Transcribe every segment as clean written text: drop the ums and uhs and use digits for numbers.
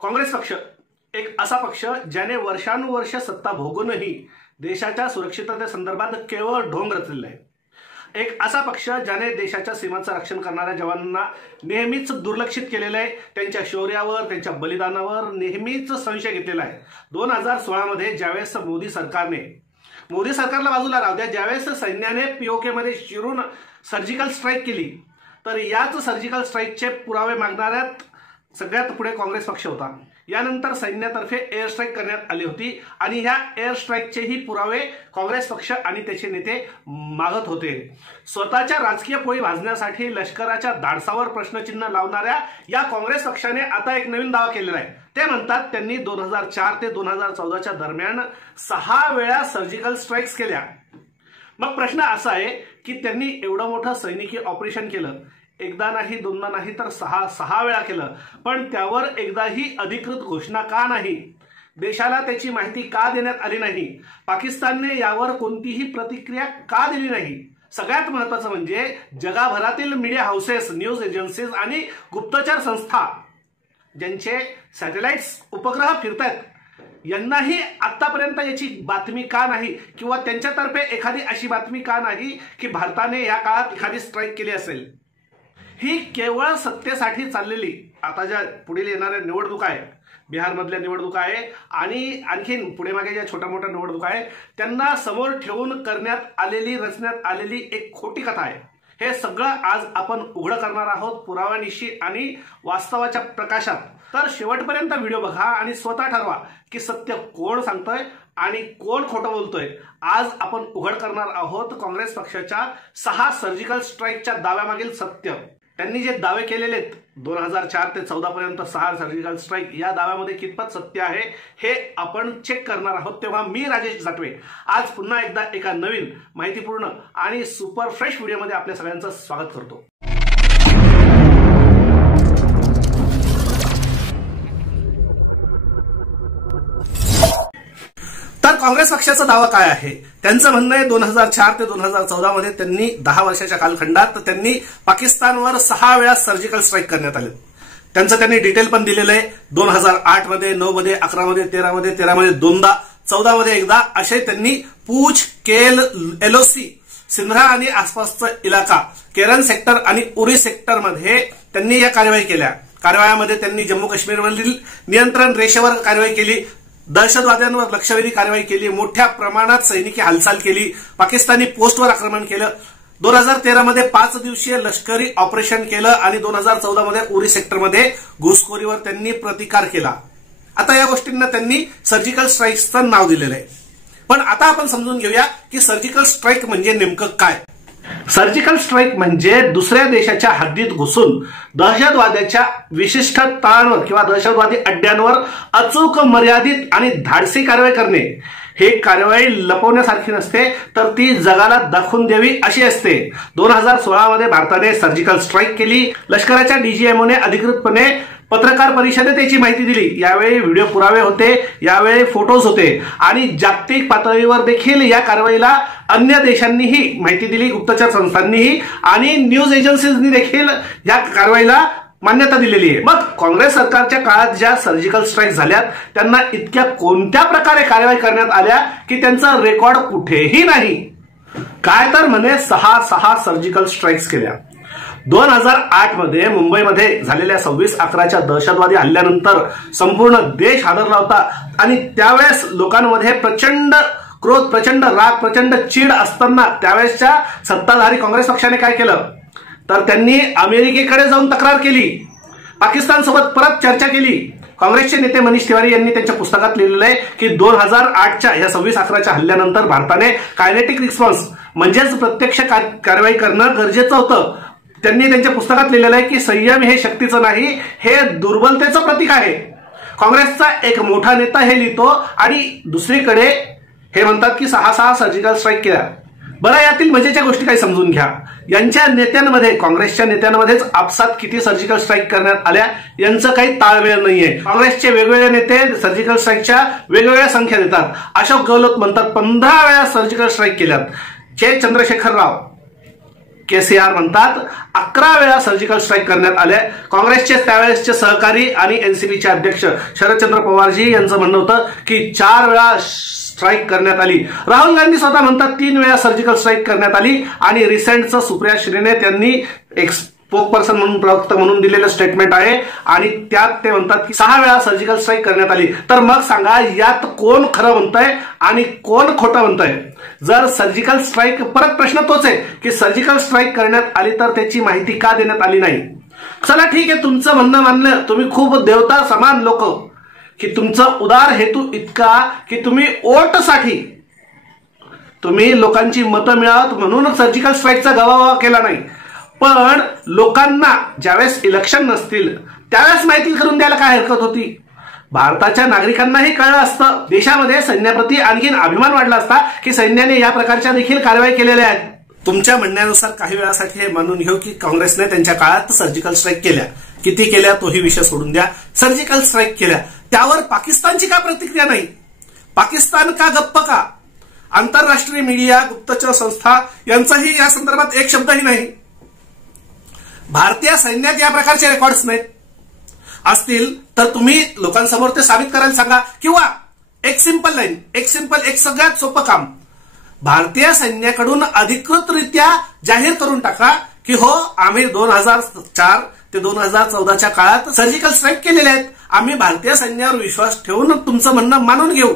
काँग्रेस पक्ष एक असा पक्ष ज्याने वर्षानुवर्ष सत्ता भोगूनही देशाच्या सुरक्षिततेसंदर्भात केवळ ढोंग रचलेला आहे। एक असा पक्ष ज्याने देशाच्या सीमांचं रक्षण करणाऱ्या जवानांना नेहमीच दुर्लक्षित केलेलं आहे, त्यांच्या शौर्यावर, त्यांच्या बलिदानावर नेहमीच संशय घेतलेला आहे। 2016 मध्ये ज्यावेळेस मोदी सरकारला बाजूला राहू द्या, ज्यावेळेस सैन्याने पीओके मध्ये शिरून सर्जिकल स्ट्राईक केली, तर याच सर्जिकल स्ट्राईकचे पुरावे मागणाऱ्यात सगळ्यात पुढे काँग्रेस पक्ष होता। यानंतर सैन्यातर्फे एअर स्ट्राईक करण्यात आली होती आणि ह्या एअर स्ट्राईकचेही पुरावे काँग्रेस पक्ष आणि त्याचे नेते मागत होते। स्वतःच्या राजकीय पोळी भाजण्यासाठी लष्कराच्या धाडसावर प्रश्नचिन्ह लावणाऱ्या या काँग्रेस पक्षाने आता एक नवीन दावा केलेला आहे। ते म्हणतात त्यांनी 2004 ते 2014च्या दरम्यान 6 वेळा सर्जिकल स्ट्राईक्स केल्या। मग प्रश्न असा आहे की त्यांनी एवढं मोठं सैनिकी ऑपरेशन केलं, एकदा नाही दोनदा नाही तर 6 वेळा केलं, पण त्यावर एकदाही अधिकृत घोषणा का नाही? देशाला त्याची माहिती का देण्यात आली नाही? पाकिस्तानने यावर कोणतीही प्रतिक्रिया का दिली नाही? सगळ्यात महत्त्वाचं म्हणजे जगभरातील मीडिया हाऊसेस, न्यूज एजन्सीज आणि गुप्तचर संस्था ज्यांचे सॅटेलाइट्स उपग्रह फिरतात, यांनाही आतापर्यंत याची बातमी का नाही, किंवा त्यांच्यातर्फे एखादी अशी बातमी का नाही की भारताने या काळात एखादी स्ट्राईक केली असेल? ही केवळ सत्तेसाठी चाललेली आता ज्या पुढील येणाऱ्या निवडणुका आहेत, बिहारमधल्या निवडणुका आहे आणि आणखीन पुढे मागे ज्या छोट्या मोठ्या निवडणुका आहे, त्यांना समोर ठेवून रचण्यात आलेली एक खोटी कथा आहे। हे सगळं आज आपण उघड करणार आहोत पुराव्यानिशी आणि वास्तवाच्या प्रकाशात। तर शेवटपर्यंत व्हिडिओ बघा आणि स्वतः ठरवा की सत्य कोण सांगतोय आणि कोण खोटं बोलतोय। आज आपण उघड करणार आहोत काँग्रेस पक्षाच्या 6 सर्जिकल स्ट्राईकच्या दाव्यामागील सत्य। त्यांनी जे दावे केलेले आहेत 2004 ते 14 पर्यंत 6 सर्जिकल स्ट्राईक, या दाव्यामध्ये कितपत सत्य आहे हे आपण चेक करणार आहोत। तेव्हा मी राजेश जाटवे आज पुन्हा एकदा एका नवीन माहितीपूर्ण आणि सुपर फ्रेश व्हिडिओमध्ये आपल्या सगळ्यांचं स्वागत करतो। तर काँग्रेस पक्षाचा दावा काय आहे? त्यांचं म्हणणं आहे 2004 ते 2014 मध्ये त्यांनी 10 वर्षाच्या कालखंडात त्यांनी पाकिस्तानवर 6 वेळा सर्जिकल स्ट्राईक करण्यात आले। त्यांचं त्यांनी डिटेल पण दिलेलं आहे। 2008 मध्ये, 9 मध्ये, 11 मध्ये, 13 मध्ये, 13 मध्ये दोनदा, 14 मध्ये एकदा, असे त्यांनी पूंछ, केल, एलओसी, सिंधरा आणि आसपासचा इलाका, केरन सेक्टर आणि उरी सेक्टर मध्ये त्यांनी या कारवाई केल्या। कारवायामध्ये त्यांनी जम्मू काश्मीरमधील नियंत्रण रेषेवर कारवाई केली, दहशतवाद्यांवर लक्षवेधी कारवाई केली, मोठ्या प्रमाणात सैनिकी हालचाल केली, पाकिस्तानी पोस्टवर आक्रमण केलं। 2013 मध्ये 5 दिवसीय लष्करी ऑपरेशन केलं आणि 2014 मध्ये उरी सेक्टरमध्ये घुसखोरीवर त्यांनी प्रतिकार केला। आता या गोष्टींना त्यांनी सर्जिकल स्ट्राईक्सचं नाव दिलेलं आहे। पण आता आपण समजून घेऊया की सर्जिकल स्ट्राईक म्हणजे नेमकं काय। सर्जिकल स्ट्राईक म्हणजे दुसऱ्या देशाच्या हद्दीत घुसून दहशतवाद्याच्या विशिष्ट तळांवर किंवा दहशतवादी अड्ड्यांवर अचूक, मर्यादित आणि धाडसी कारवाई करणे। हे कारवाई लपवण्यासारखी नसते, तर ती जगाला दाखवून द्यावी अशी असते। 2016 मध्ये भारताने सर्जिकल स्ट्राईक केली। लष्कराच्या डीजीएमओने अधिकृतपणे पत्रकार परिषदेत याची माहिती दिली। यावेळी व्हिडिओ पुरावे होते, यावेळी फोटोज होते आणि जागतिक पातळीवर देखील या कारवाईला अन्य देशांनीही माहिती दिली, गुप्तचर संस्थांनीही आणि न्यूज एजन्सीजनी देखील या कारवाईला मान्यता दिलेली आहे। मग काँग्रेस सरकारच्या काळात ज्या सर्जिकल स्ट्राईक झाल्यात त्यांना इतक्या कोणत्या प्रकारे कारवाई करण्यात आल्या की त्यांचा रेकॉर्ड कुठेही नाही? काय तर म्हणे 6 सर्जिकल स्ट्राईक्स केल्या। 2008 मध्ये मुंबईमध्ये झालेल्या 26/11च्या दहशतवादी हल्ल्यानंतर संपूर्ण देश हादरला होता आणि त्यावेळेस लोकांमध्ये प्रचंड क्रोध, प्रचंड राग, प्रचंड चीड असताना त्यावेळेसच्या सत्ताधारी काँग्रेस पक्षाने काय केलं तर त्यांनी अमेरिकेकडे जाऊन तक्रार केली, पाकिस्तानसोबत परत चर्चा केली। काँग्रेसचे नेते मनीष तिवारी यांनी त्यांच्या पुस्तकात लिहिलेलं आहे की 2008च्या या 26/11च्या हल्ल्यानंतर भारताने कायनेटिक रिस्पॉन्स म्हणजेच प्रत्यक्ष कारवाई करणं गरजेचं होतं। त्यांनी त्यांच्या पुस्तकात लिहिलेलं आहे की संयम हे शक्तीचं नाही, हे दुर्बलतेचं प्रतीक आहे। काँग्रेसचा एक मोठा नेता हे लिहितो आणि दुसरीकडे हे म्हणतात की 6 सर्जिकल स्ट्राईक केल्या। बरं, यातील मजेच्या गोष्टी काही समजून घ्या। यांच्या नेत्यांमध्ये, काँग्रेसच्या नेत्यांमध्येच आपसात किती सर्जिकल स्ट्राईक करण्यात आल्या यांचं काही ताळमेळ नाहीये। काँग्रेसचे वेगवेगळे नेते सर्जिकल स्ट्राईकच्या वेगवेगळ्या संख्या देतात। अशोक गहलोत म्हणतात 15 वेळा सर्जिकल स्ट्राईक केल्यात। चंद्रशेखर राव केसीआर म्हणतात 11 वेळा सर्जिकल स्ट्राईक करण्यात आले. काँग्रेसचे त्यावेळेसचे सहकारी आणि एनसीपीचे अध्यक्ष शरदचंद्र पवारजी यांचं म्हणणं होतं की 4 वेळा स्ट्राईक करण्यात आली. राहुल गांधी स्वतः म्हणतात 3 वेळा सर्जिकल स्ट्राईक करण्यात आली. आणि रिसेंटचं सुप्रिया श्रीने त्यांनी एक स्पोकपर्सन म्हणून प्रवक्ता म्हणून दिलेलं स्टेटमेंट आहे आणि त्यात ते म्हणतात की 6 वेळा सर्जिकल स्ट्राईक करण्यात आली. तर मग सांगा यात कोण खरं म्हणतंय आणि कोण खोटं म्हणतंय? जर सर्जिकल स्ट्राईक, परत प्रश्न तोच आहे की सर्जिकल स्ट्राईक करण्यात आली तर त्याची माहिती का देण्यात आली नाही? चला ठीक आहे, तुमचं म्हणणं मानलं, तुम्ही खूप देवता समान लोक की तुमचं उदार हेतू इतका की तुम्ही वोटसाठी, तुम्ही लोकांची मतं मिळावत म्हणून सर्जिकल स्ट्राईकचा गवावा केला नाही. पण लोकांना ज्यावेळेस इलेक्शन नसतील त्यावेळेस माहिती करून द्यायला काय हरकत होती? भारताच्या नागरिकांनाही कळलं असतं, देशामध्ये सैन्याप्रती आणखीन अभिमान वाढला असता की सैन्याने या प्रकारच्या देखील कारवाई केलेल्या आहेत. तुमच्या म्हणण्यानुसार काही वेळासाठी हे मानून घेऊ की काँग्रेसने त्यांच्या काळात सर्जिकल स्ट्राईक केल्या. किती केल्या तोही विषय सोडून द्या. सर्जिकल स्ट्राईक केल्या, त्यावर पाकिस्तानची का प्रतिक्रिया नाही? पाकिस्तान का गप्प का? आंतरराष्ट्रीय मीडिया, गुप्तचर संस्था यांचाही या संदर्भात एक शब्दही नाही. भारतीय सैन्यात या प्रकारचे रेकॉर्ड्स नाहीत. असतील तर तुम्ही लोकांसमोर ते साबित करायला सांगा. किंवा एक सिंपल लाईन, एक सगळ्यात सोपं काम, भारतीय सैन्याकडून अधिकृतरित्या जाहीर करून टाका की हो, आम्ही 2004 ते 2014च्या काळात सर्जिकल स्ट्राईक केलेले आहेत. आम्ही भारतीय सैन्यावर विश्वास ठेवून तुमचं म्हणणं मानून घेऊ.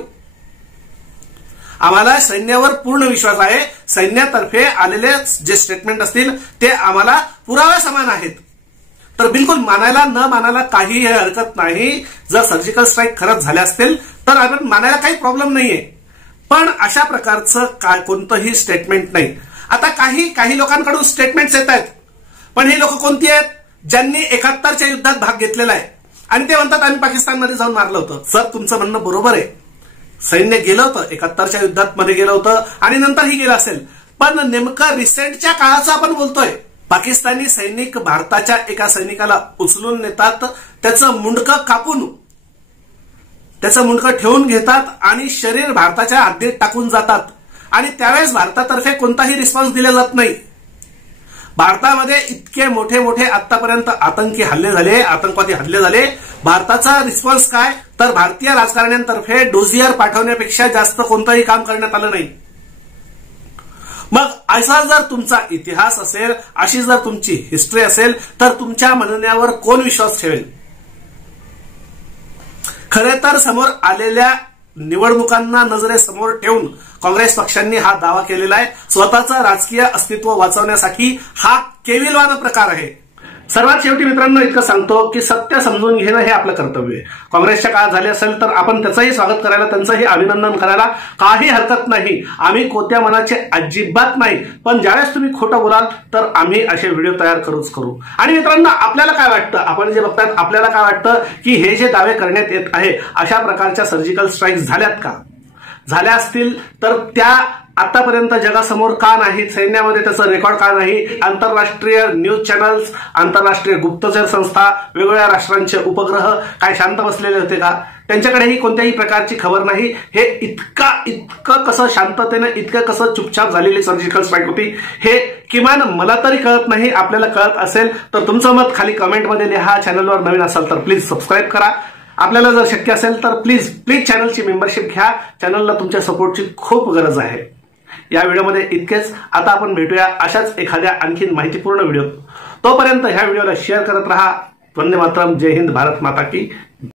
आम्हाला सैन्यावर पूर्ण विश्वास आहे. सैन्यातर्फे आलेले जे स्टेटमेंट असतील ते आम्हाला पुराव्या समान आहेत. तर बिलकुल मानायला न मानायला काही हरकत नाही. जर सर्जिकल स्ट्राईक खरंच झाले असतील तर आपण मानायला काही प्रॉब्लेम नाहीये. पण अशा प्रकारचं कोणतंही स्टेटमेंट नाही. आता काही लोकांकडून स्टेटमेंट्स येत आहेत, पण ही लोक कोणती आहेत? ज्यांनी 71च्या युद्धात भाग घेतलेला आहे आणि ते म्हणतात आम्ही पाकिस्तानमध्ये जाऊन मारलं होतं. सर, तुमचं म्हणणं बरोबर आहे, सैन्य गेलं होतं 71च्या युद्धात मध्ये गेलं होतं आणि नंतरही गेलं असेल. पण नेमकं रिसेंटच्या काळाचं आपण बोलतोय. पाकिस्तानी सैनिक भारताच्या एका सैनिकाला उचलून नेतात, त्याचं मुंडकं कापून, त्याचं मुंडकं ठेवून घेतात आणि शरीर भारताच्या हद्दीत टाकून जातात. आणि त्यावेळेस भारतातर्फे कोणताही रिस्पॉन्स दिला जात नाही. भारतामध्ये इतके मोठे आतापर्यंत आतंकी हल्ले झाले, आतंकवादी हल्ले झाले. भारताचा रिस्पॉन्स काय? तर भारतीय राजकारण्यांतर्फे डोजियर पाठवण्यापेक्षा जास्त कोणतंही काम करण्यात आलं नाही. मग असा जर तुमचा इतिहास असेल, अशी जर तुमची हिस्ट्री असेल, तर तुमच्या म्हणण्यावर कोण विश्वास ठेवेल? खरे तर समोर आलेल्या निवडणुकांना नजरेसमोर ठेवून काँग्रेस पक्षांनी हा दावा केलेला आहे. स्वतःचं राजकीय अस्तित्व वाचवण्यासाठी हा केविलवाणा प्रकार आहे. सर्वात शेवटी मित्रांनो इतकं सांगतो की सत्य समजून घेणं हे आपलं कर्तव्य आहे. काँग्रेसच्या काळात झाले असेल तर आपण त्याचंही स्वागत करायला, त्यांचंही अभिनंदन करायला काही हरकत नाही. आम्ही कोत्या मनाचे अजिबात नाही. पण ज्यावेळेस तुम्ही खोटं बोलाल तर आम्ही असे व्हिडिओ तयार करू. आणि मित्रांनो, आपल्याला काय वाटतं? आपण जे बघतायत, आपल्याला काय वाटतं की हे जे दावे करण्यात येत आहे अशा प्रकारच्या सर्जिकल स्ट्राईक झाल्यात का? झाल्या असतील तर त्या आतापर्यंत जगासमोर का नाही? सैन्यामध्ये त्याचं रेकॉर्ड का नाही? आंतरराष्ट्रीय न्यूज चॅनल्स, आंतरराष्ट्रीय गुप्तचर संस्था, वेगवेगळ्या राष्ट्रांचे उपग्रह काय शांत बसलेले होते का? त्यांच्याकडेही कोणत्याही प्रकारची खबर नाही. हे इतकं कसं शांततेने, इतकं कसं चुपचाप झालेली सर्जिकल स्ट्राईक होती हे किमान मला तरी कळत नाही. आपल्याला कळत असेल तर तुमचं मत खाली कमेंटमध्ये लिहा. चॅनलवर नवीन असाल तर प्लीज सबस्क्राईब करा. आपल्याला जर शक्य असेल तर प्लीज चॅनलची मेंबरशिप घ्या. चॅनलला तुमच्या सपोर्टची खूप गरज आहे. या व्हिडिओमध्ये इतकेच. आता आपण भेटूया अशाच एखाद्या आणखीन माहितीपूर्ण व्हिडिओ. तोपर्यंत ह्या व्हिडिओला शेअर करत राहा. वंदे मातरम. जय हिंद. भारत माता की